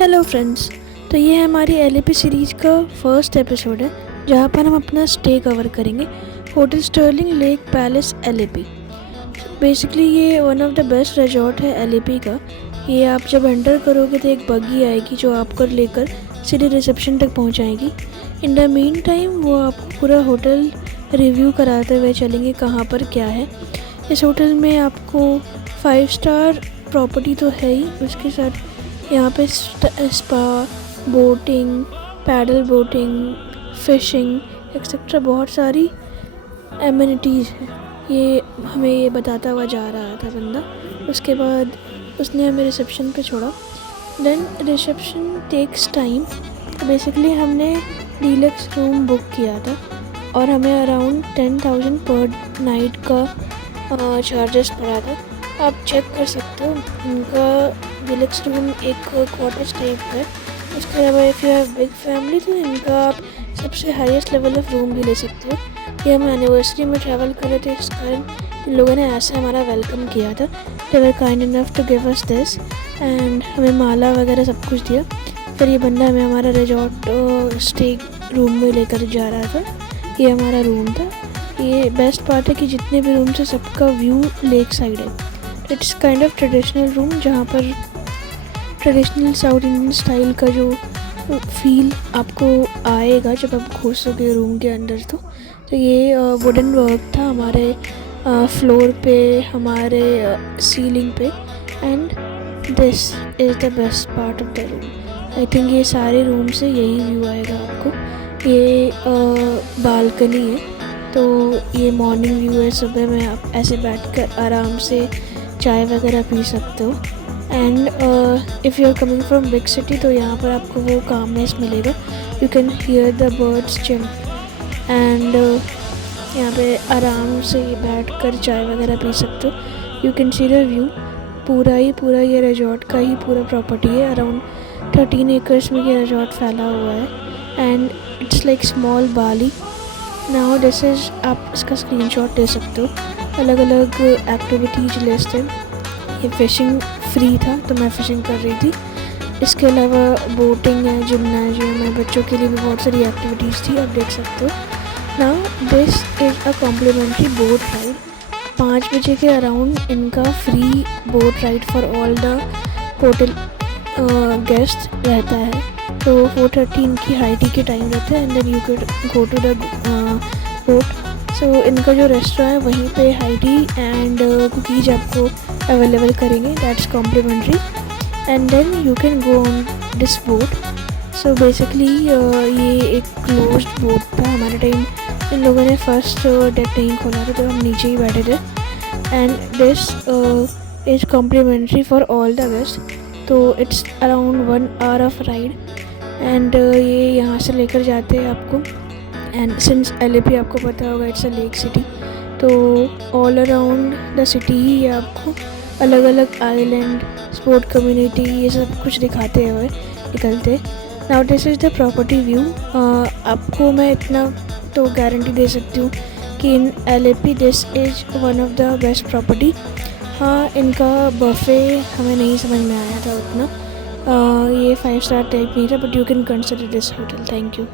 Hello friends. तो ये हमारी एलएपी सीरीज़ का फर्स्ट एपिसोड है जहाँ पर हम अपना स्टे कवर करेंगे hotel Sterling Lake Palace LAP. Basically ये one of the best resort है एलएपी का। ये आप जब एंटर करोगे तो एक बग्गी आएगी जो आपको लेकर सीधे रिसेप्शन तक पहुँचाएगी। इन द मीन टाइम वो आपको पूरा होटल रिव्यू कराते हुए चलेंगे कहाँ पर क्या है। इस होटल में आपको 5 स्टार प्रॉपर्टी तो है ही, उसके साथ यहाँ पे spa, boating, pedal boating, fishing etcetera बहुत सारी एमिनिटीज़ हैं। ये हमें ये बताता हुआ जा रहा था बंदा। उसके बाद उसने हमें रिसेप्शन पे छोड़ा। Then reception takes time. तो बेसिकली हमने डीलक्स रूम बुक किया था और हमें अराउंड 10,000 पर नाइट का चार्जेस पड़ा था। आप चेक कर सकते हो, उनका डीलक्स रूम एक क्वार्टर्स टाइप है। इसके अलावा if you have big family तो इनका आप सबसे हाईएस्ट लेवल ऑफ रूम भी ले सकते हो। ये हम एनिवर्सरी में ट्रैवल कर रहे थे, इस कारण इन लोगों ने ऐसे हमारा वेलकम किया था। They were kind enough to give us this and हमें माला वगैरह सब कुछ दिया। फिर ये बंदा हमें हमारा रिजॉर्ट स्टे रूम में लेकर जा रहा था। ये हमारा रूम था। ये बेस्ट पार्ट है कि जितने भी रूम से सबका व्यू लेक साइड है। It's kind of traditional room जहाँ पर ट्रेडिशनल साउथ इंडियन स्टाइल का जो फील आपको आएगा जब आप घुसोगे रूम के अंदर। तो ये वुडन वर्क था हमारे फ्लोर पे, हमारे सीलिंग पे। And this is the best part of the room. I think ये सारे रूम से यही व्यू आएगा आपको। ये बालकनी है, तो ये मॉर्निंग व्यू है। सुबह में आप ऐसे बैठकर आराम से चाय वगैरह पी सकते हो। And if you are coming from big city तो यहाँ पर आपको वो कामनेस मिलेगा। You can hear the birds chirp and यहाँ पे आराम से बैठकर चाय वगैरह पी सकते हो। You can see the view. पूरा ये रिजॉर्ट का ही पूरा प्रॉपर्टी है। अराउंड 13 एकर्स में ये रिजॉर्ट फैला हुआ है and it's like small Bali. Now this is, आप इसका स्क्रीनशॉट ले सकते हो। अलग अलग एक्टिविटीज़ लिस्ट है। ये फ़िशिंग फ्री था तो मैं फ़िशिंग कर रही थी। इसके अलावा बोटिंग है, जिम्नाजियम है, बच्चों के लिए भी बहुत सारी एक्टिविटीज़ थी, आप देख सकते हो। Now this is a complimentary boat ride. 5 बजे के अराउंड इनका free boat ride for all the hotel guest रहता है। तो 4:30 इनकी हाई टी के टाइम रहता है and then you can go to the boat. So इनका जो रेस्टोरेंट है वहीं पे हाई टी एंड कुकीज आपको अवेलेबल करेंगे, that's complimentary. And then you can go on this boat. So basically ये एक क्लोज्ड बोट था। हमारे टाइम इन लोगों ने फर्स्ट डेक नहीं खोला था तो हम नीचे ही बैठे थे। And this is complimentary for all the guest. तो it's around 1 hour of ride and ये यहाँ से लेकर जाते हैं आपको। एंड सिंस एलएपी आपको पता होगा इट्स अ लेक सिटी, तो ऑल अराउंड द सिटी ही आपको अलग अलग आइलैंड, स्पोर्ट कम्युनिटी, ये सब कुछ दिखाते हुए निकलते। Now this is the property view. आपको मैं इतना तो गारंटी दे सकती हूँ कि in LAP this is one of the best property. हाँ, इनका बफे हमें नहीं समझ में आया था उतना। ये 5 स्टार टाइप नहीं था, but you can consider this hotel. Thank you.